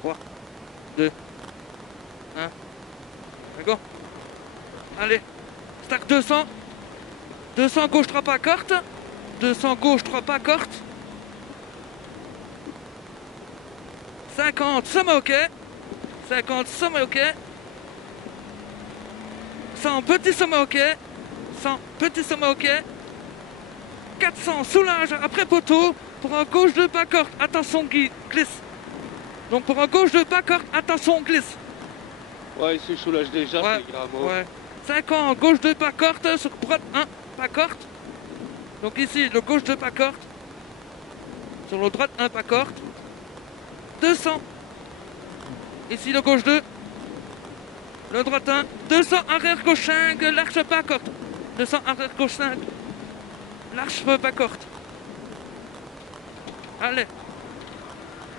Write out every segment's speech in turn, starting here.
3, 2, 1. D'accord. Allez. Stack 200. 200 gauche 3 pas corte. 200 gauche 3 pas corte. 50 sommet ok. 50 sommet ok. 100 petit sommet ok. 100 petit sommet ok. 400 soulage après poteau. Pour un gauche 2 pas corte. Attention glisse. Donc pour un gauche 2 pas corte. Attention glisse. Ouais, il se soulage déjà, Ouais, c'est grave. ouais. 50 gauche 2 pas corte. Sur droite 1 pas corte. Donc ici le gauche 2 pas corte. Sur le droite 1 pas corte. 200. Ici le gauche 2. Le droite 1. 200 arrière gauche 5. L'arche pas corte. 200 arrière gauche 5. L'arche pas corte. Allez.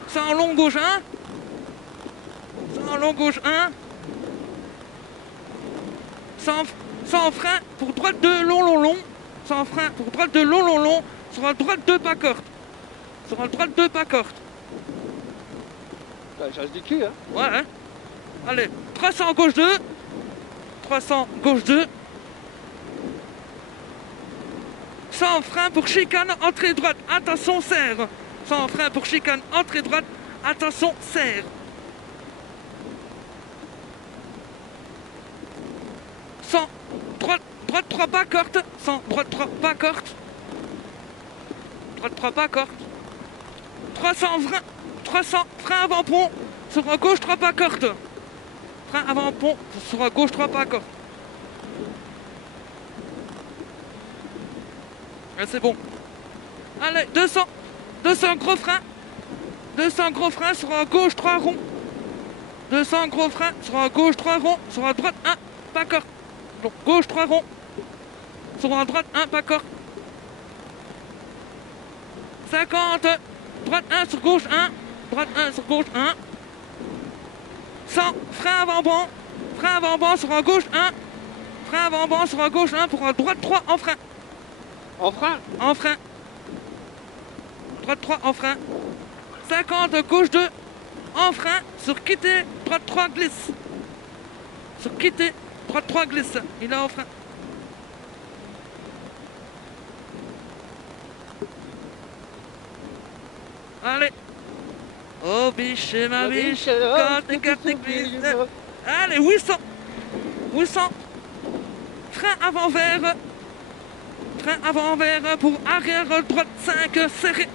100 long gauche 1. 100 long gauche 1. 100 frein pour droite 2 long. 100 frein pour droite 2 long. Sur la droite 2 pas corte. Sur la droite 2 pas corte. Ça chasse du cul, hein. Ouais, hein. Allez. 300 gauche 2. 300 gauche 2. 100 frein pour chicane, entrée droite. Attention, serre. 100 frein pour chicane, entrée droite. Attention, serre. 100 droite 3 pas corte. 100 droite 3 pas corte. Droite 3 pas corte. 300 frein avant pont sur la gauche 3 pas corte. Frein avant pont sur la gauche 3 pas corte. C'est bon. Allez, 200 gros frein. 200 gros frein sur la gauche 3 ronds. 200 gros frein sur la gauche 3 ronds. Sur la droite 1 pas corte. Donc gauche 3 ronds. Sur la droite 1 pas corte. 50. Droite 1 sur gauche 1. Droite 1 sur gauche 1. 100. Frein avant-banc. Frein avant-banc sur la gauche 1. Frein avant-banc sur la gauche 1 pour la droite 3 en frein. En frein? En frein. Droite 3 en frein. 50 gauche 2 en frein. Sur quitter, droite 3 glisse. Sur quitter, droite 3 glisse. Il est en frein. Allez. Oh biche, ma biche, quand t'es glisse. Allez, 800. 800. Frein avant vert. Frein avant vert pour arrière droite 5 serré.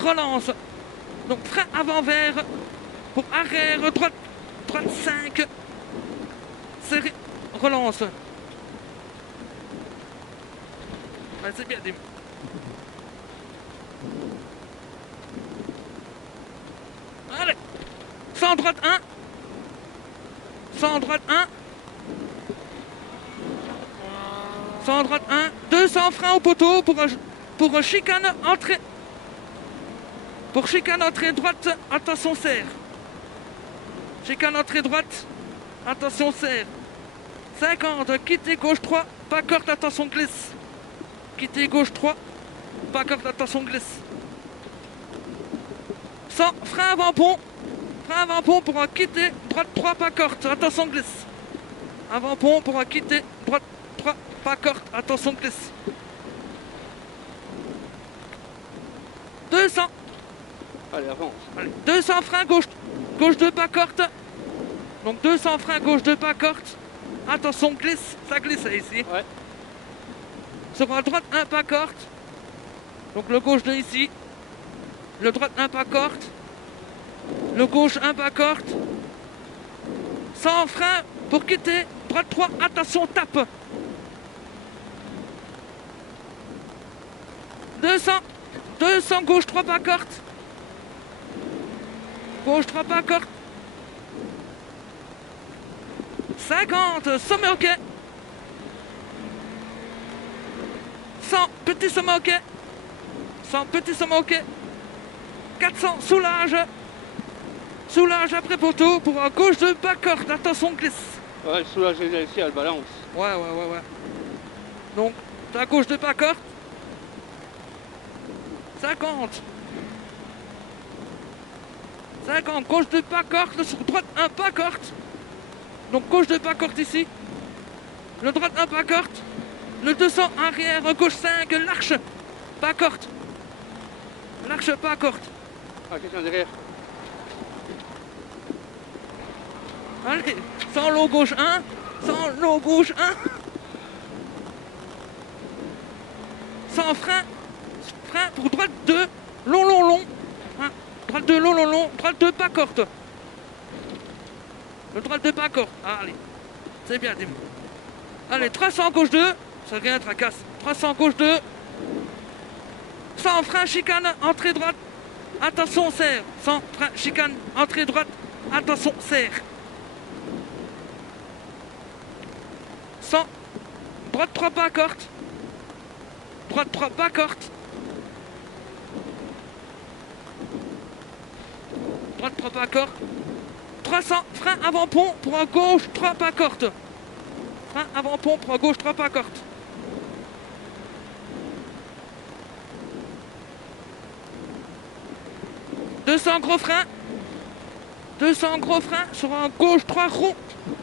Relance. Donc frein avant vert pour arrière droite 5 serré. Relance. Ouais, c'est bien, Dim. Allez. 100 droite 1. 100 droite 1. 100 droite 1, 200 frein au poteau pour chicane entrée. Pour chicane entrée droite, attention serre. Chicane entrée droite, attention serre. 50, quitter gauche 3, pas corte, attention glisse. Quitter gauche 3, pas corte, attention glisse. 100, frein avant pont. Frein avant pont pour quitter droite 3, pas corte, attention glisse. Avant pont pour quitter droite 3, pas corte, attention glisse. 200. Allez, avance. Allez, 200 frein gauche 2 pas corte. Donc 200 frein gauche 2 pas corte. Attention glisse, ça glisse ici. Ouais. Sur la droite 1 pas corte. Donc le gauche 2 ici. Le droite 1 pas corte. Le gauche 1 pas corte. 100 frein pour quitter. Droite 3, attention, tape. 200 gauche 3 pas corte. Gauche 3 pas corte. 50, sommet ok. 100, petit sommet ok. 100, petit sommet ok. 400, soulage. Soulage après poteau pour un gauche 2 pas corte. Attention, glisse. Ouais, soulage ici, elle balance. Ouais. Donc, ta gauche 2 pas corte. 50. 50, gauche 2 pas corte, sur droite 1 pas corte. Donc gauche 2 pas corte ici. Le droite 1 pas corte. Le 200 arrière, gauche 5, l'arche pas corte. L'arche pas corte. Ah, quelqu'un derrière. Allez, sans l'eau gauche 1, sans l'eau gauche 1. Sans frein, frein pour droite 2, long, long, long. Hein, droite 2, long, long, long, droite 2 pas corte. Le droite 2 pas corte. Allez, c'est bien, Dim. Allez, 300 gauche 2, ça rien, tracasse. 300 gauche 2. Sans frein, chicane, entrée droite. Attention, serre. Sans frein, chicane, entrée droite. Attention, serre. 100. Droite 3 pas corte. Droite 3 pas corte. Droite 3 pas corte. 300. Frein avant-pont pour un gauche 3 pas corte. Frein avant-pont pour un gauche 3 pas corte. « 200 gros frein. 200 gros frein sur un gauche 3 rond.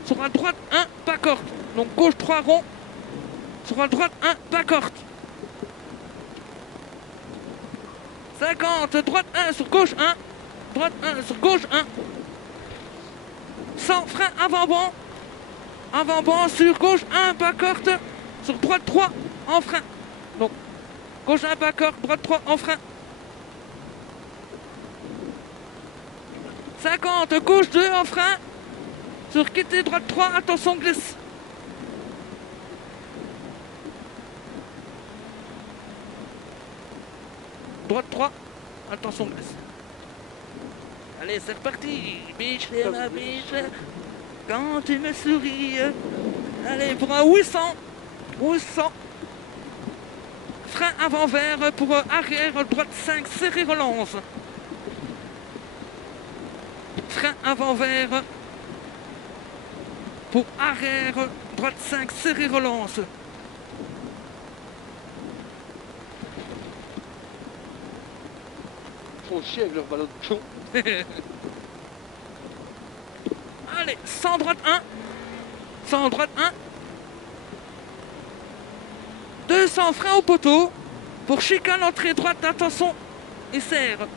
Sur un droite 1 pas corte. Donc gauche 3 rond. Sur un droite 1 pas corte. 50, droite 1 sur gauche 1. Droite 1 sur gauche 1. 100, frein avant-banc. Avant-banc sur gauche 1 pas corte. Sur droite 3 en frein. Donc gauche 1 pas corte, droite 3 en frein. 50, gauche 2 en frein. Sur quitter droite 3, attention glisse. Droite 3, attention glisse. Allez, c'est reparti. Biche, ma biche. Quand tu me souris. Allez, pour un 800. 800. Frein avant vert pour arrière, droite 5, serré relance. Frein avant vert pour arrière, droite 5, serré relance. Ils font chier avec leur ballon de plomb. Allez, 100 droite 1. 100 droite 1. 200 frein au poteau. Pour chicane entrée droite, attention, et serre.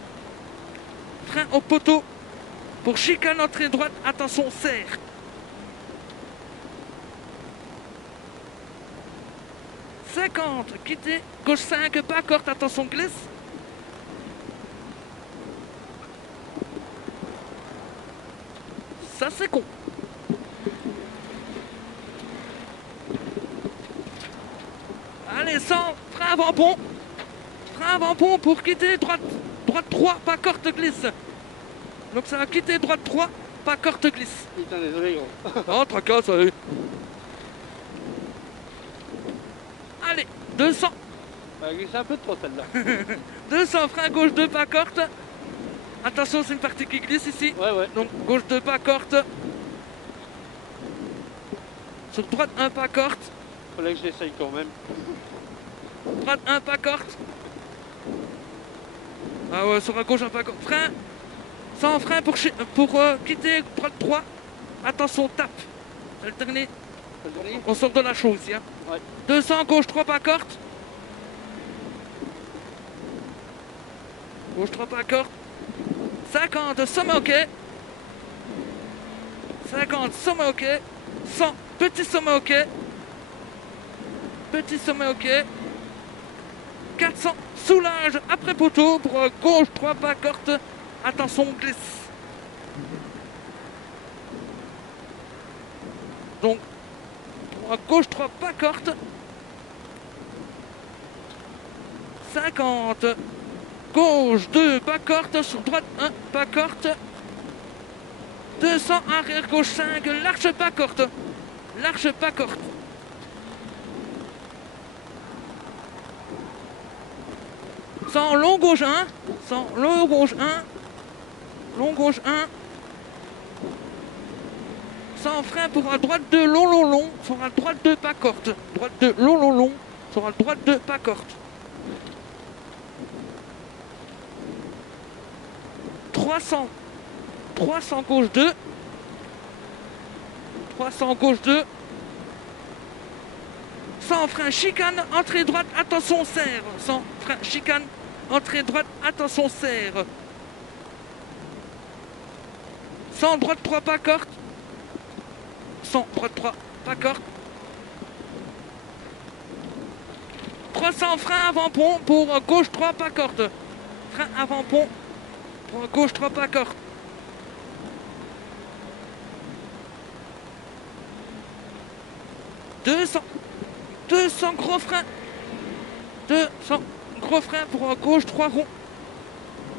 Frein au poteau. Pour chicane entrée droite, attention, serre. « 50, quittez, gauche 5, pas corte, attention, glisse. Ça, c'est con. Allez, 100, frein avant-pont. Frein avant-pont pour quitter droite. Droite 3, pas corte, glisse. Donc ça va quitter droite 3, pas corte, glisse. Putain, désolé, gros. Non, tracasse, allez. Allez, 200. Elle glisse un peu trop, celle-là. 200, frein gauche 2, pas corte. Attention, c'est une partie qui glisse ici. Ouais, ouais. Donc gauche 2 pas corte. Sur droite 1 pas corte. Fallait que je l'essaye quand même. Droite 1 pas corte. Ah ouais, sur la gauche 1 pas corte. Frein. Sans frein pour quitter droite 3. Attention, tape. C'est le dernier. On sort de la chose ici. Hein. Ouais. 200, gauche 3 pas corte. Gauche 3 pas corte. 50, sommet ok. 50, sommet ok. 100, petit sommet ok. Petit sommet ok. 400, soulage après poteau pour gauche 3 pas corte. Attention, glisse. Donc, pour gauche 3 pas corte. 50. Gauche 2 pas corte. Sur droite 1 pas corte. 200 arrière gauche 5. L'arche pas corte. L'arche pas corte. Sans long gauche 1. Sans long gauche 1. Long gauche 1. Sans frein pour un droite 2 long long long. Sur un droite 2 pas corte. Droite 2 long long long. Sur un droite 2 pas corte. 300. 300 gauche 2. 300 gauche 2. 100 frein chicane, entrée droite, attention serre. 100 frein chicane, entrée droite, attention serre. 100 droite 3 pas corte. 100 droite 3 pas corte. 300 frein avant pont pour gauche 3 pas corte. Frein avant pont pour gauche 3 pas corte. 200 gros frein. 200 gros frein pour gauche 3 ronds.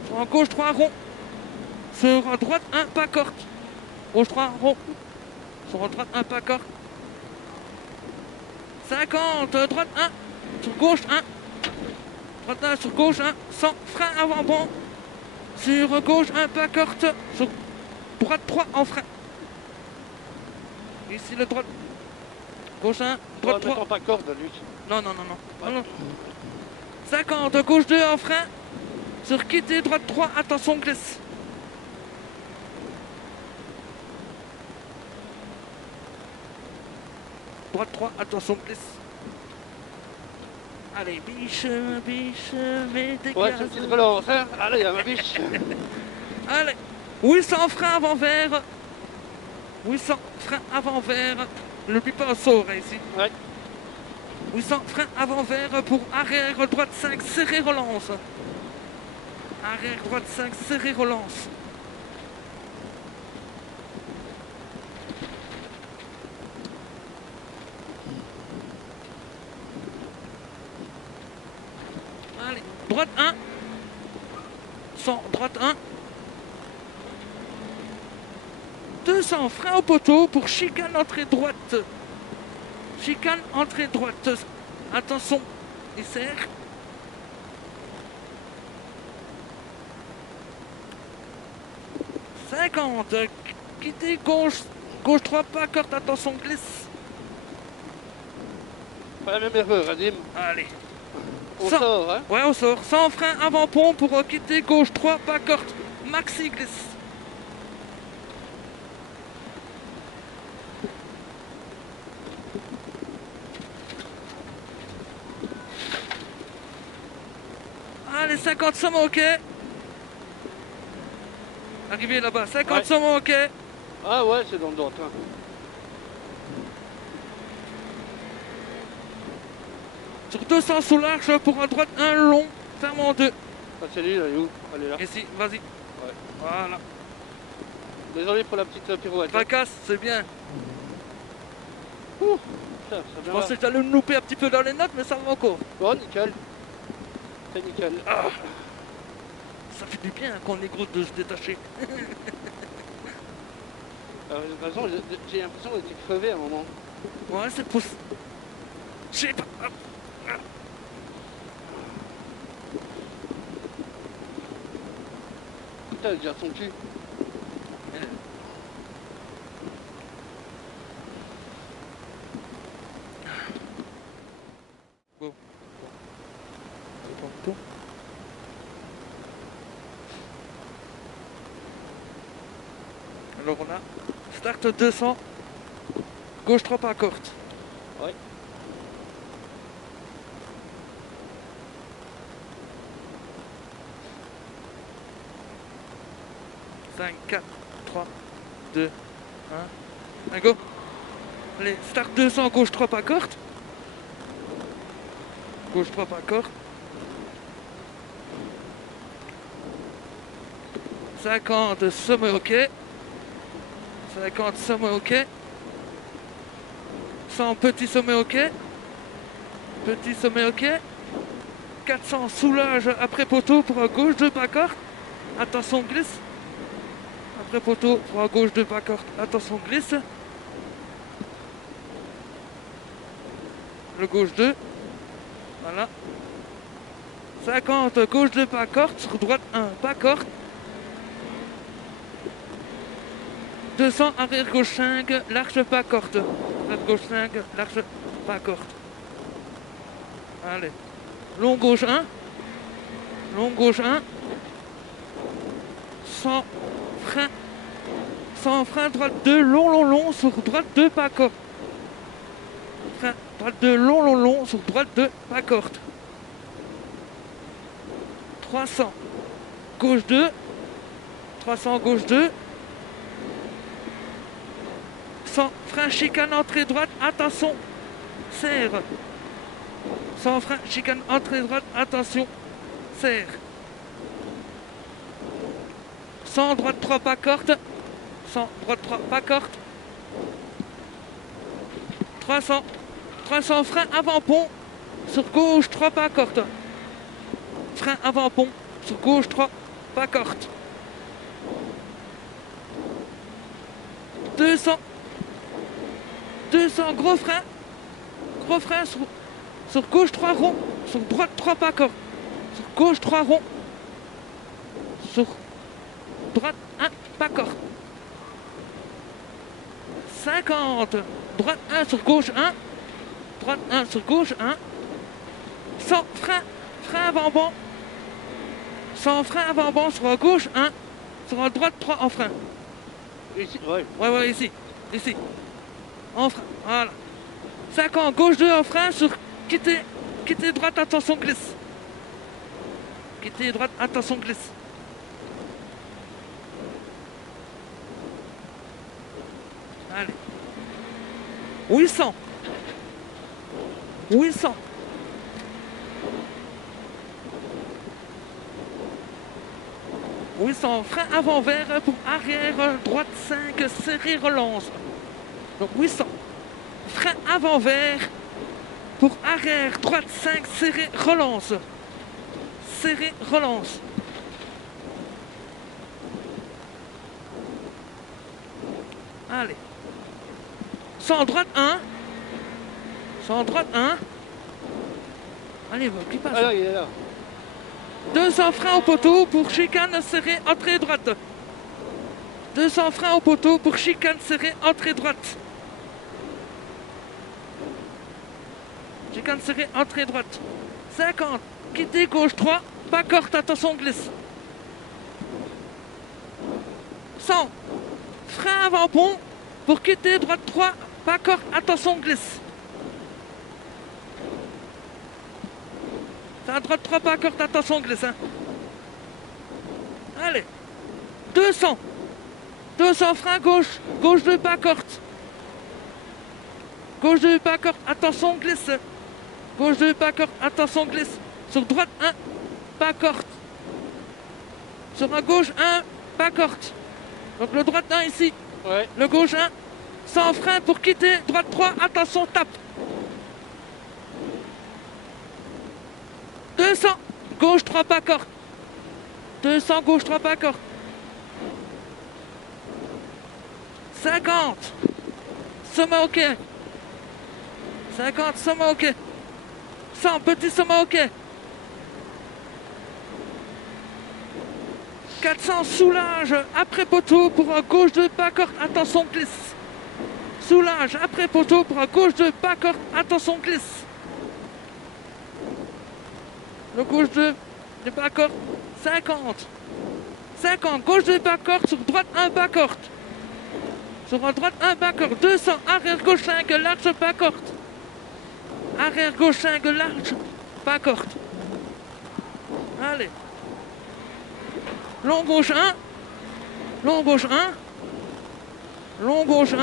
Pour gauche 3 ronds. Sur droite 1 pas corte. Gauche 3 ronds. Sur droite 1 pas corte. 50 droite 1. Sur gauche 1. Droite 1 sur gauche 1. 100 frein avant pont. Sur gauche 1 pas corte. Sur droite 3 en frein. Ici le droite. Gauche 1, droite 3. Pas corde, lui. Non. 50, gauche 2 en frein. Sur quitter, droite 3, attention glisse. Droite 3, attention glisse. Allez, biche, mais dégage. Ouais, c'est une petite relance, hein. Allez, ma biche. Allez, 800 frein avant vert. 800 frein avant vert. Le plus pas au sort ici. Ouais. 800 frein avant vert pour arrière droite 5 serré relance. Arrière droite 5 serré relance. Allez, droite 1. 100 droite 1. 200 frein au poteau pour chicane entrée droite. Chicane entrée droite. Attention, il serre. « 50. Quitter gauche. Gauche 3 pas corte. Attention, glisse. Pas la même erreur, Adim. Allez. On 100. sort, hein. Ouais, on sort. 100 frein avant pont pour quitter gauche 3 pas corte. Maxi glisse. Allez, 50 sommes ok. Arrivé là-bas, 50 Ouais. sommes ok. Ah ouais, c'est dans le droit, hein. Sur 200 sous l'arche pour un droite, un long. Ferme en 2. Ah, c'est lui, là, il est où? Allez, là. Ici, vas-y. Voilà. Désolé pour la petite pirouette. Fracasse, c'est bien. Ouh, ça Je vient pensais que j'allais me louper un petit peu dans les notes, mais ça va encore. Bon, nickel. C'est nickel. Ah. Ça fait du bien qu'on est gros de se détacher. Alors, de toute façon, j'ai l'impression d'être crevé à un moment. Ouais, c'est possible. Je sais pas. Putain, déjà son cul. Bon. Alors on a start 200, gauche 3 pas corte. Ouais. « 5, 4, 3, 2, 1, 1, go. Allez, start 200, gauche 3 pas corte. Gauche 3 pas corte. 50, sommet ok. 50, sommet ok. 100, petit sommet ok. Petit sommet ok. 400, soulage après poteau pour gauche 2 pas corte. Attention, glisse. Après poteau pour gauche 2 pas corte. Attention, glisse. Le gauche 2. Voilà. 50, gauche 2 pas corte. Sur droite 1 pas corte. 200, arrière gauche 5, l'arche pas corte. Arrière gauche 5, l'arche pas corte. Allez. Long gauche 1. Long gauche 1. 100, frein Sans frein, droite 2, long, long, long, sur droite 2, pas corte. Frein, droite 2, long, long, long, sur droite 2, pas corte. 300, gauche 2, 300, gauche 2. 100, frein, chicane, entrée droite, attention, serre. 100, frein, chicane, entrée droite, attention, serre. 100, droite 3, pas corte. 100, droite 3, pas corte. 300, 300, frein avant-pont, sur gauche 3, pas corte. Frein avant-pont, sur gauche 3, pas corte. 200, 200, gros frein sur gauche 3 rond, sur droite 3 pas corte. Sur gauche 3 rond, sur droite 1 pas corte. 50, droite 1 sur gauche 1, droite 1 sur gauche 1. 100, frein avant-banc, 100, frein avant-banc sur la gauche 1, sur la droite 3 en frein. Ici, ouais. Ouais, ici. En frein, voilà. 50, gauche 2 en frein sur quitter droite, attention glisse. Quitter droite, attention glisse. Allez. 800. 800. Frein avant vert pour arrière, droite 5, serré, relance. Donc 800. Frein avant vert pour arrière, droite 5, serré, relance. Serré, relance. Allez. 100, droite 1. 100, droite 1. Allez, qui passe? Alors, il est là. 200 freins au poteau pour chicane serrée, entrée droite. 200 freins au poteau pour chicane serrée, entrée droite. Chicane serrée, entrée droite. 50, quitter gauche 3, pas corte, attention glisse. 100, frein avant-pont pour quitter droite 3, pas corte, attention glisse. À droite 3 pas corte, attention glisse. Hein. Allez. 200. 200 frein gauche. Gauche 2 pas corte. Gauche 2 pas corte, attention glisse. Gauche 2 pas corte, attention glisse. Sur droite 1 pas corte. Sur la gauche 1 pas corte. Donc le droite 1 ici. Ouais. Le gauche 1. Sans frein pour quitter. Droite 3, attention, tape. 200, gauche 3 pas corte. 200, gauche 3 pas corte. 50, sommet ok. 50, sommet ok. 100, petit sommet ok. 400, soulage, après poteau pour un gauche 2 pas corte, attention glisse. Soulage, après poteau pour un gauche 2 pas corte, attention glisse. Le gauche 2, n'est pas corte. 50. 50, gauche 2 pas corte, sur droite 1 pas corte. Sur la droite 1 pas corte. 200, arrière gauche 5, large pas corte. Arrière gauche 5, large pas corte. Allez. Long gauche 1. Long gauche 1. Long gauche 1.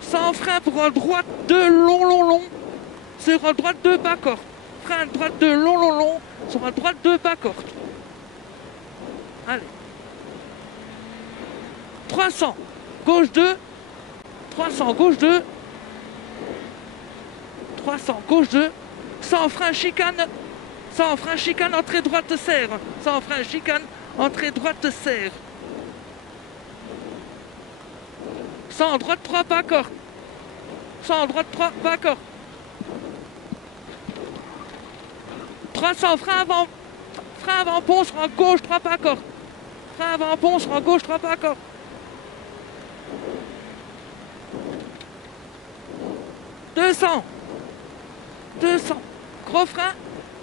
Sans frein pour la droite 2, long, long, long. Sur la droite 2 pas corte. Frein droite 2, long, long, long. Sur la droite 2 pas corte. Allez. 300. Gauche 2. 300, gauche 2. 300, gauche 2. Sans frein, chicane. Sans frein, chicane, entrée droite, serre. Sans frein, chicane, entrée droite, serre. Sans droite 3 pas corte. Sans droite 3 pas corte. 300, frein avant pont sur un gauche 3 pas corte. Frein avant pont sur un gauche 3 pas corte. 200. 200. Gros frein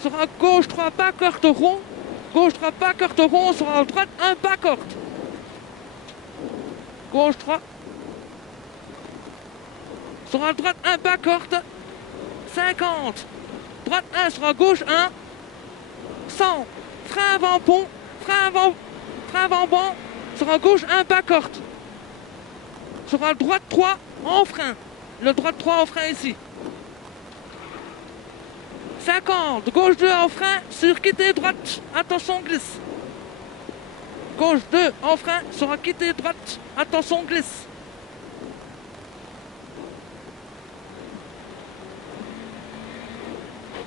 sur un gauche 3 pas corte rond. Gauche 3 pas corte rond sur un droite 1 pas corte. Gauche 3. Sur la droite 1, pas corte. 50. Droite 1 sur la gauche 1. 100. Frein avant pont. Frein avant banc. Sur la gauche 1, pas corte. Sur la droite 3 en frein. Le droite 3 en frein ici. 50. Gauche 2 en frein. Sur quitter droite. Attention glisse. Gauche 2 en frein. Sur la quitter droite. Attention glisse.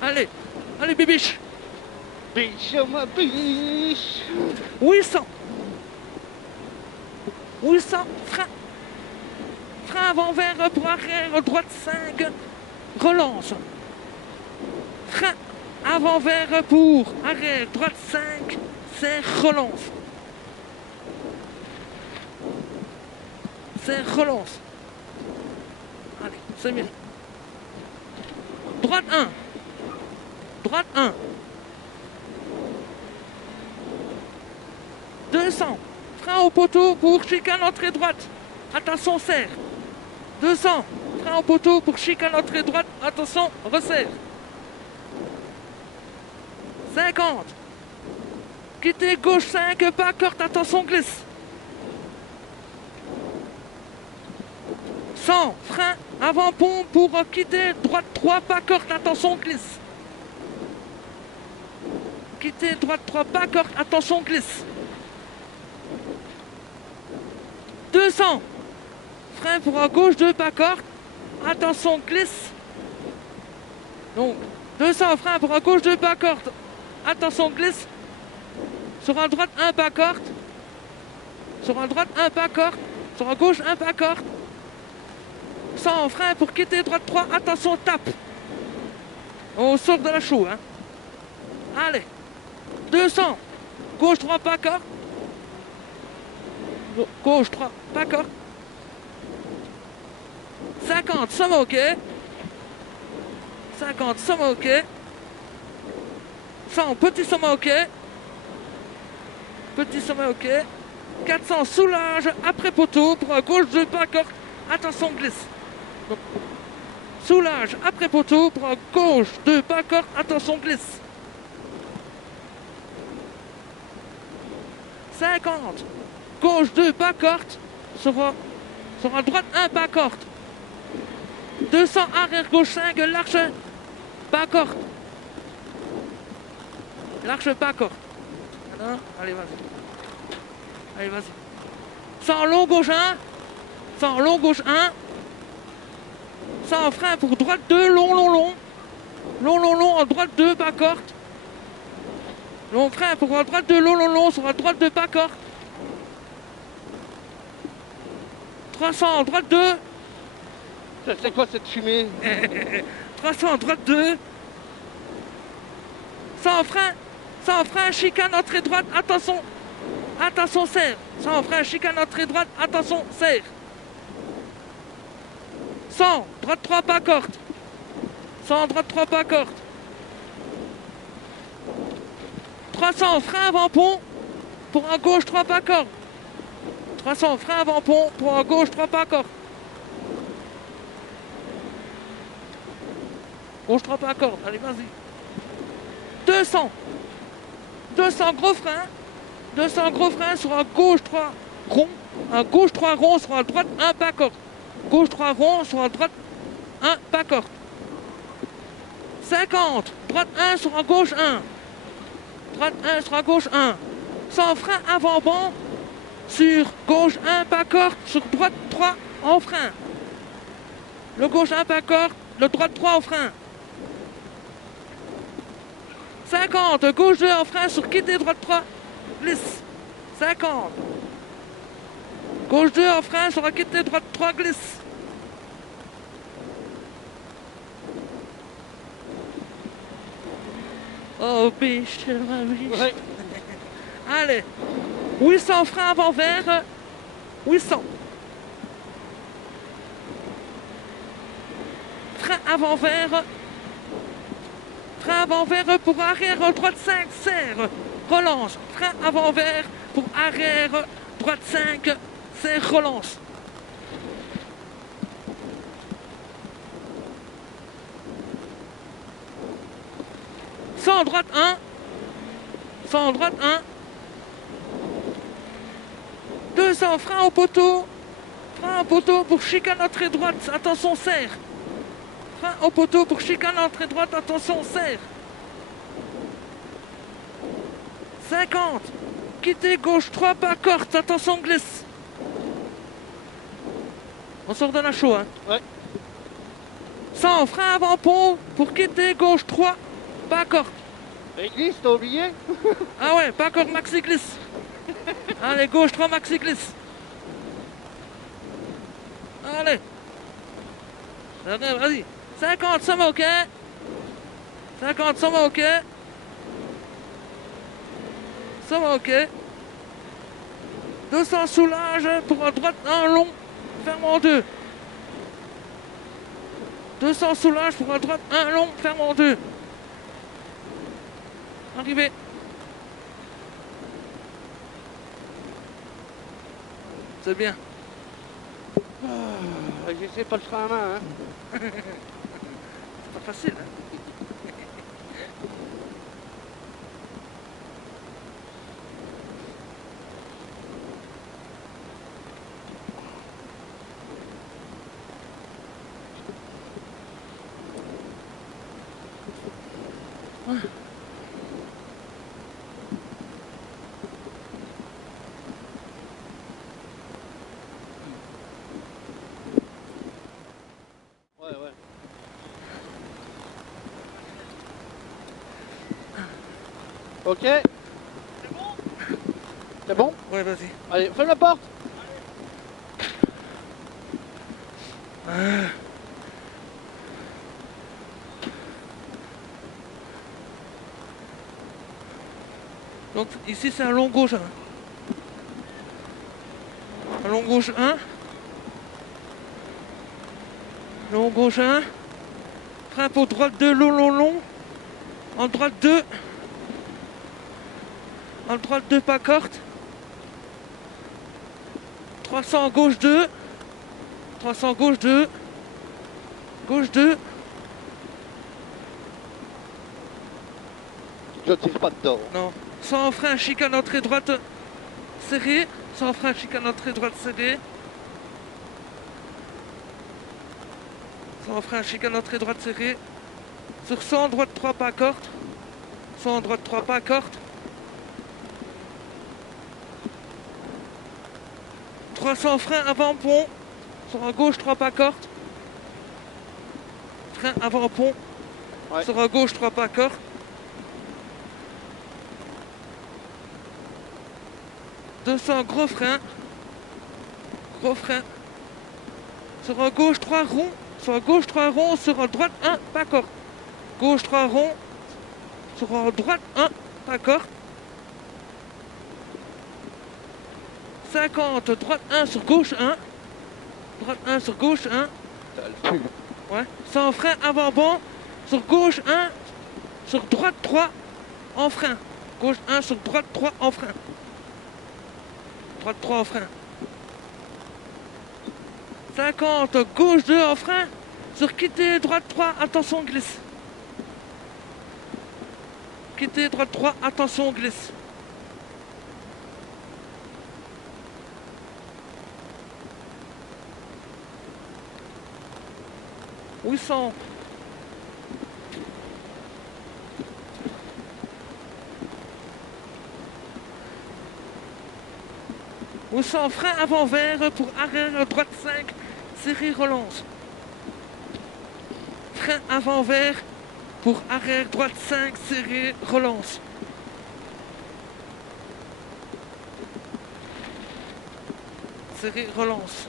Allez. Allez bibiche. Biche, ma biche. 800. 800. Frein. Frein avant vert pour arrière. Droite 5. Relance. Frein avant vert pour arrière. Droite 5. C'est relance. C'est relance. Allez, c'est bien. Droite 1. Droite 1. 200. Frein au poteau pour chicane entrée droite. Attention, serre. 200. Frein au poteau pour chicane entrée droite. Attention, resserre. 50. Quitter gauche 5, pas corte. Attention, glisse. 100. Frein avant pont pour quitter droite 3, pas corte. Attention, glisse. Quitter droite 3, pas corte. Attention, glisse. 200. Frein pour à gauche 2, pas corte. Attention, glisse. Donc, 200. Frein pour à gauche 2, pas corte. Attention, glisse. Sur la droite 1, pas corte. Sur la droite 1, pas corte. Sur la gauche 1, pas corte. 100. Frein pour quitter droite 3. Attention, tape. On sort de la chaux. Hein. Allez. 200. Gauche 3, pas corte. Gauche 3, pas corte. 50, somme ok. 50, somme ok. 100, petit somme ok. Petit somme ok. 400, soulage après poteau pour à gauche 2, pas corte. Attention, glisse. Soulage après poteau pour à gauche 2, pas corte. Attention, glisse. 50. Gauche 2, pas corte. Sur la droite 1, pas corte. 200, arrière gauche 5, l'arche, pas corte. L'arche, pas corte. Alors, allez, vas-y. Allez, vas-y. 100, long gauche 1. 100, long gauche 1. 100, frein pour droite 2, long, long, long. Long, long, long, en droite 2, pas corte. Long frein pour la droite 2, long, long, long, sur la droite 2, pas corte. 300, droite 2. C'est quoi cette fumée? 300, droite 2. 100 frein, chicane, entrée droite, attention. Attention, serre. 100 frein, chicane, entrée droite, attention, serre. 100, droite 3, pas corte. 100, droite 3, pas corte. 300, frein avant pont, pour un gauche 3, pas corte. 300, frein avant pont, pour un gauche 3, pas corte. Gauche 3, pas corte, allez, vas-y. 200. 200, gros frein. 200, gros frein sur un gauche 3 rond. Un gauche 3 rond sur la droite 1, pas corte. Gauche 3 rond sur la droite 1, pas corte. 50. Droite 1 sur un gauche 1. Droite 1 sur un gauche 1. 100, frein avant banc. Sur gauche 1, pas corte. Sur droite 3 en frein. Le gauche 1, pas corte. Le droite 3 en frein. 50. Gauche 2 en frein sur quitter droite 3. Glisse. 50. Gauche 2 en frein sur la quitter droite 3. Glisse. Oh biche, ma biche. Ouais. Allez. 800 frein avant vert. 800. Frein avant vert. Frein avant vert pour arrière droite 5, serre. Relance. Frein avant vert pour arrière droite 5, serre, relance. Sans droite 1. Sans droite 1. 200, frein au poteau. Frein au poteau pour chicane entrée droite. Attention, serre. Frein au poteau pour chicane entrée droite. Attention, serre. 50. Quittez gauche 3 pas corte. Attention, glisse. On sort de la chaux, hein. Ouais. 100, frein avant pont pour quitter gauche 3 pas corte. Et glisse, t'as oublié? Ah ouais, pas corte, maxi glisse. Allez, gauche 3, maxi glisse. Allez. Vas-y. 50, ça va ok. 50, ça va ok. Ça va ok. 200 soulage pour à droite, un long. Ferme en 2. 200 soulage pour à droite, un long. Ferme en 2. Arrivé. C'est bien. J'essaie pas le frein à main, hein. C'est pas facile, hein. Ouais. Ok. C'est bon? C'est bon? Ouais, vas-y. Allez, ferme la porte. Donc ici c'est un long gauche 1. Un long gauche 1. Long gauche 1. Frein pour droite 2, long. En droite 2. En droite 2, pas corte. 300 gauche 2. 300 gauche 2. Gauche 2. Je tire pas dedans. Non. Sans frein, chicane entrée droite serrée. Sans frein, chicane entrée droite serrée. Sans frein, chicane entrée droite serrée. Sur 100, droite 3 pas corte. 100, droite 3 pas corte. 300 frein avant pont. Sur à gauche 3 pas corte. Frein avant pont. Ouais. Sur à gauche 3 pas corte. 200 gros frein. Gros frein. Sur à gauche 3 ronds. Sur à gauche 3 ronds. Sur à droite 1 pas corte. Gauche 3 ronds. Sur à droite 1 pas corte. 50, droite 1 sur gauche 1. Droite 1 sur gauche 1. Ouais. Sans frein avant banc. Sur gauche 1. Sur droite 3 en frein. Gauche 1 sur droite 3 en frein. Droite 3 en frein. 50, gauche 2 en frein. Sur quitter droite 3, attention glisse. Quitter droite 3, attention glisse. Oui, 100. Ou sans frein avant vert pour arrière droite 5, série relance. Frein avant vert pour arrière droite 5, série relance. Série relance.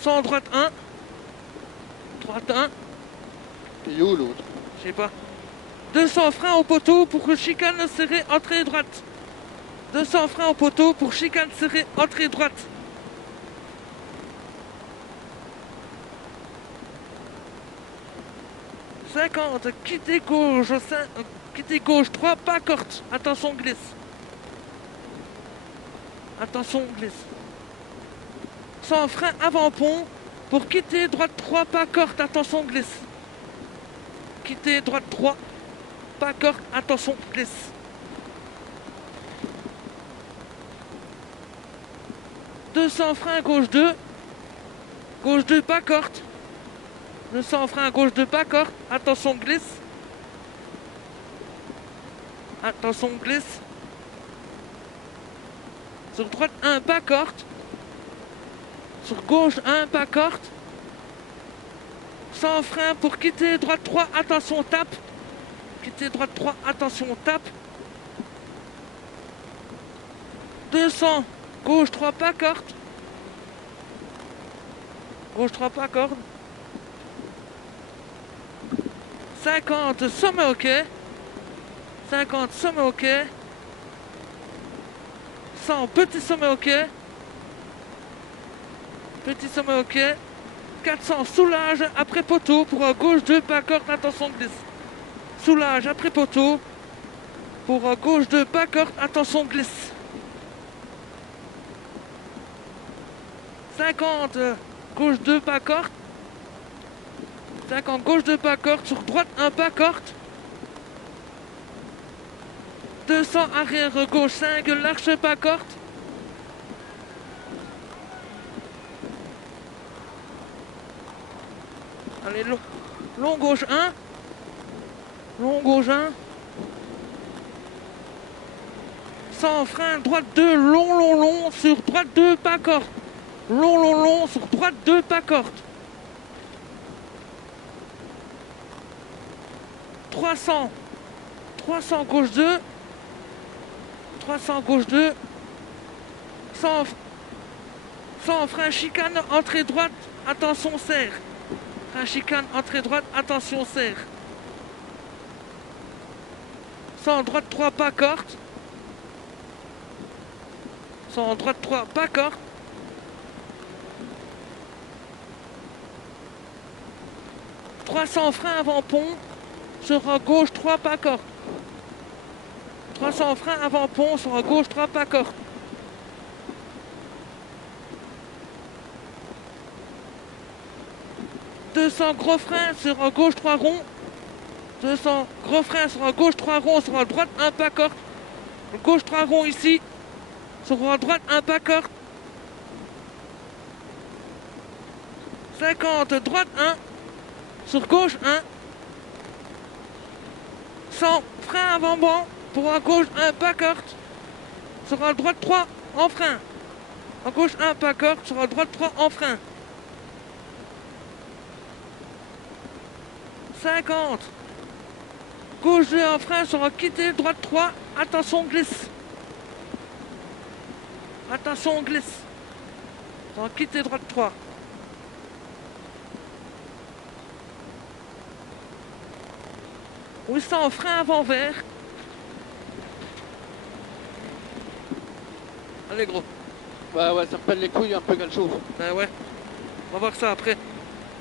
Sans droite 1. Droite 1. Et où l'autre? Je sais pas. 200 freins au poteau pour chicane serrée, entrée droite. 200 freins au poteau pour chicane serrée, entrée droite. « 50, quittez gauche 3, pas corte. Attention glisse. attention, glisse. Sans frein avant-pont pour quitter droite 3, pas corte, attention, glisse. Quitter droite 3, pas corte, attention, glisse. Sans frein gauche 2, pas corte. 200 frein gauche 2, pas corte, attention, glisse. Attention, glisse. Sur droite 1, pas corte. Sur gauche 1, pas corte. Sans frein pour quitter droite 3, attention, tape. Quitter droite 3, attention, tape. 200, gauche 3, pas corte. Gauche 3, pas corde. 50, sommet ok. 50, sommet ok. 100, petit sommet ok. Petit sommet ok. 400, soulage après poteau pour gauche 2, pas corde, attention, glisse. Soulage après poteau pour gauche 2, pas corde, attention, glisse. 50, gauche 2, pas corde. 50, gauche 2, pas corde. Sur droite 1, pas corde. 200, arrière gauche 5, large pas corde. Allez, long gauche 1. Long gauche 1. Sans frein, droite 2, long, sur droite 2, pas corde. Long, sur droite 2, pas corde. 300, gauche 2. 300, gauche 2. 100, frein chicane, entrée droite, attention, serre. Frein chicane, entrée droite, attention, serre. 100, droite 3, pas corde. 100, droite 3, pas corde. 300, frein avant-pont, sur gauche 3, pas corde. 300, frein avant-pont, sur gauche 3, pas corde. 200, gros frein sur gauche 3 ronds. 200, gros frein sur gauche 3 ronds, sur droite 1, pas corde. Gauche 3 ronds ici. Sur droite 1, pas corde. 50, droite 1. Sur gauche 1. 100, frein avant-banc. Pour à gauche 1, pas corde. Sur droite 3, en frein. À gauche 1, pas corde. Sur droite 3, en frein. 50. Gauche 2 en frein sur quitter, droite 3. Attention, glisse. Attention, glisse. Sur quitter, droite 3. Oui, ça en frein avant vert. Allez, gros. Ouais, ça me pèle les couilles un peu quand elle chauffe. Ben ouais. On va voir ça après.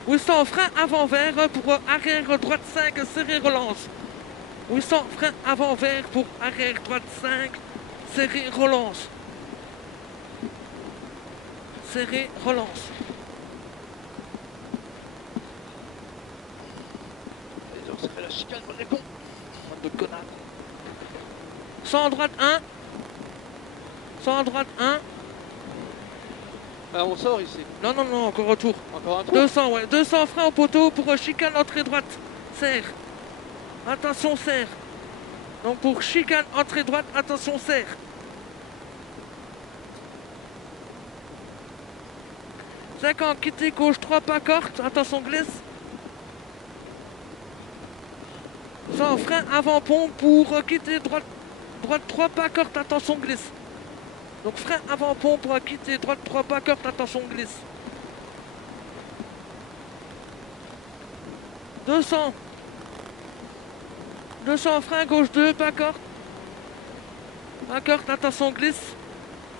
Oui, ça en frein avant vert pour arrière droite 5, serré relance. 800, frein avant vert pour arrière droite 5, serré relance. Serré relance. On se fait la chicane, on répond. Bande de connards. 100 droite 1. 100 droite 1. Ah, on sort ici. Non, encore retour. Encore un tour. 200, ouais. 200 frein au poteau pour chicane entrée droite. Serre. Attention, serre. Donc pour chicane entrée droite, attention, serre. Quand quitter gauche 3, pas corde, attention, glisse. 100 frein avant-pont pour quitter droite 3, pas corde, attention, glisse. Donc frein avant-pont pour quitter droite 3, pas corde, attention, glisse. 200. 200 frein gauche 2, pas corde. Pas corde, attention, glisse.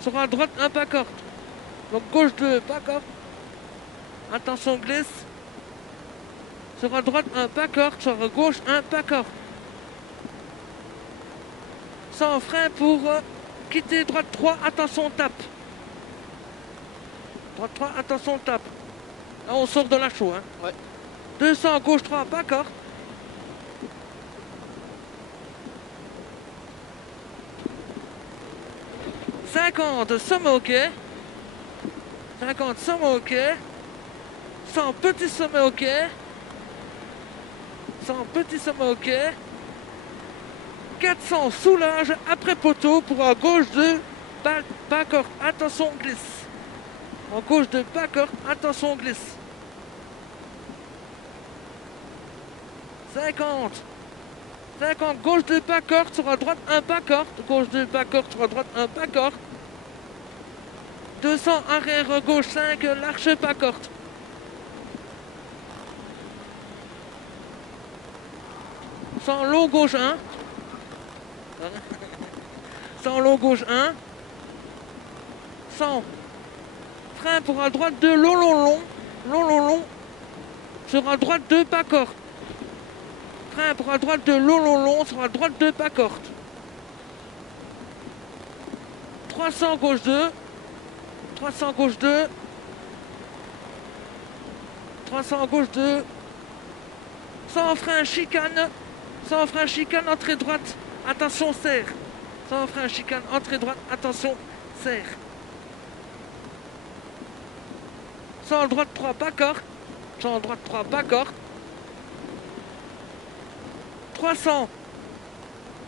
Sur la droite 1, pas corde. Donc gauche 2, pas corde. Attention, glisse. Sur la droite 1, pas corde. Sur la gauche 1, pas corde. Sans frein pour quittez droite 3, attention tape. Droite 3, attention tape. Là on sort de la chaux. Hein. Ouais. 200, gauche 3, pas corde. « 50, sommet ok. 50, sommet ok. 100, petit sommet ok. 100, petit sommet ok. 400, soulage, après poteau pour à gauche de pas corde, attention glisse. En gauche de pas corde, attention glisse. 50. 50, gauche de pas corde, sur à droite un pas corde. Gauche de pas corde, sur à droite un pas corde. 200, arrière gauche 5, l'arche pas corde. 100, long gauche 1. 100, long gauche 1. 100. Frein pour à droite 2, long, long, long. Long, long, long. Sur à droite 2, pas corde. Frein pour à droite 2, long, long, long. Sur à droite 2, pas corde. 300, gauche 2. 300, gauche 2. 300, gauche 2. 100, frein, chicane. 100, frein, chicane, entrée droite. Attention, serre. 100, frein, chicane, entrée droite. Attention, serre. 100, droite 3, pas corde. 100, droite 3, pas corde. 300.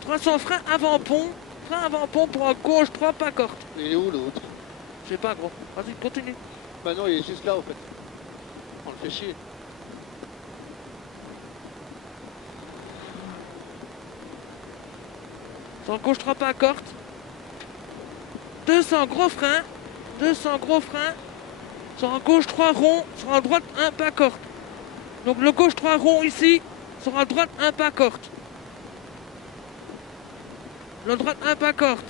300, frein avant-pont. Frein avant-pont pour un gauche 3, pas corde. Il est où l'autre? Je sais pas, gros. Vas-y, continue. Bah non, il est juste là, en fait. On le fait chier. Sur gauche 3, pas corde. 200, gros frein. 200, gros frein. Sur un gauche 3 rond. Sur un droite 1, pas corde. Donc le gauche 3 rond ici. Sur un droite 1, pas corde. Le droite 1, pas corde.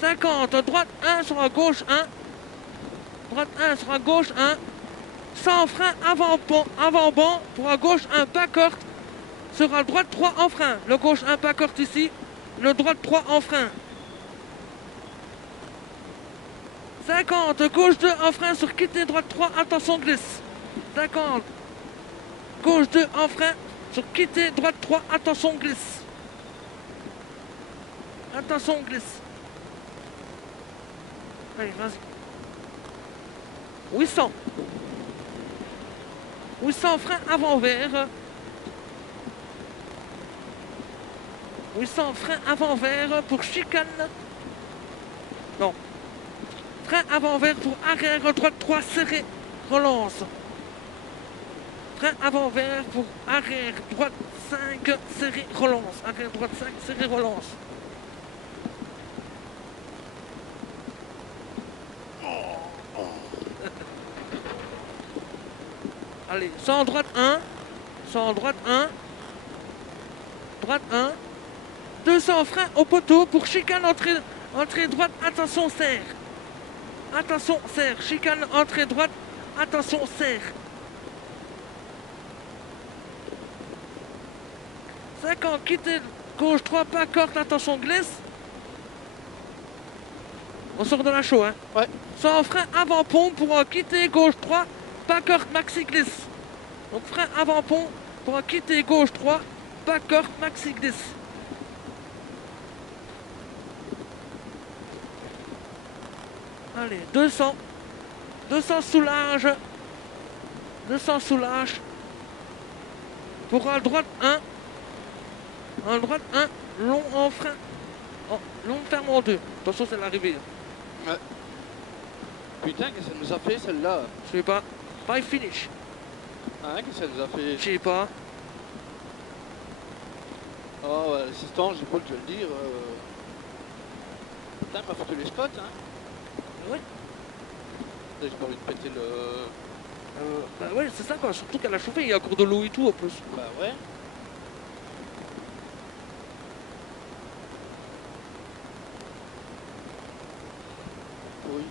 50, droite 1 sur un gauche 1. Droite 1 sur un gauche 1. 100, frein avant-banc pour un gauche 1, pas corde. Sur un droite 3 en frein. Le gauche 1, pas corde ici. Le droite 3 en frein. 50, gauche 2 en frein sur quitter droite 3, attention glisse. 50, gauche 2 en frein sur quitter droite 3, attention glisse. Attention glisse. Allez, vas-y. 800. 800, frein avant-vert. 800, frein avant-vert pour chicane. Non. Frein avant-vert pour arrière droite 3, serré, relance. Frein avant-vert pour arrière droite 5, serré, relance. Arrière droite 5, serré, relance. Allez, 100 droite 1. 100 droite 1. Droite 1. 200 frein au poteau pour chicane entrée droite, attention serre. Attention serre, chicane entrée droite, attention serre. 50, quittez gauche 3, pas corde, attention glisse. On sort de la chaux, hein. Ouais. 100 frein avant-pont pour quitter gauche 3, pas corde, maxi glisse. Donc frein avant-pont pour quitter gauche 3, pas corde, maxi glisse. Allez, 200. 200 soulage. 200 soulage. Pour à droite 1. À droite 1. Long en frein. Oh, long ferme en 2. Attention, c'est l'arrivée. Ouais. Putain, qu'est-ce que ça nous a fait celle-là? Je sais pas. By finish. Hein, qu'est-ce que ça nous a fait? Je sais pas. Oh, ouais, l'assistant, j'ai pas le le dire. Putain, il m'a foutu les spots, hein. Ouais. Là, j'ai pas envie de péter le... Bah ouais, c'est ça quoi. Surtout qu'elle a chauffé, il y a encore de l'eau et tout en plus. Bah ouais. Oui.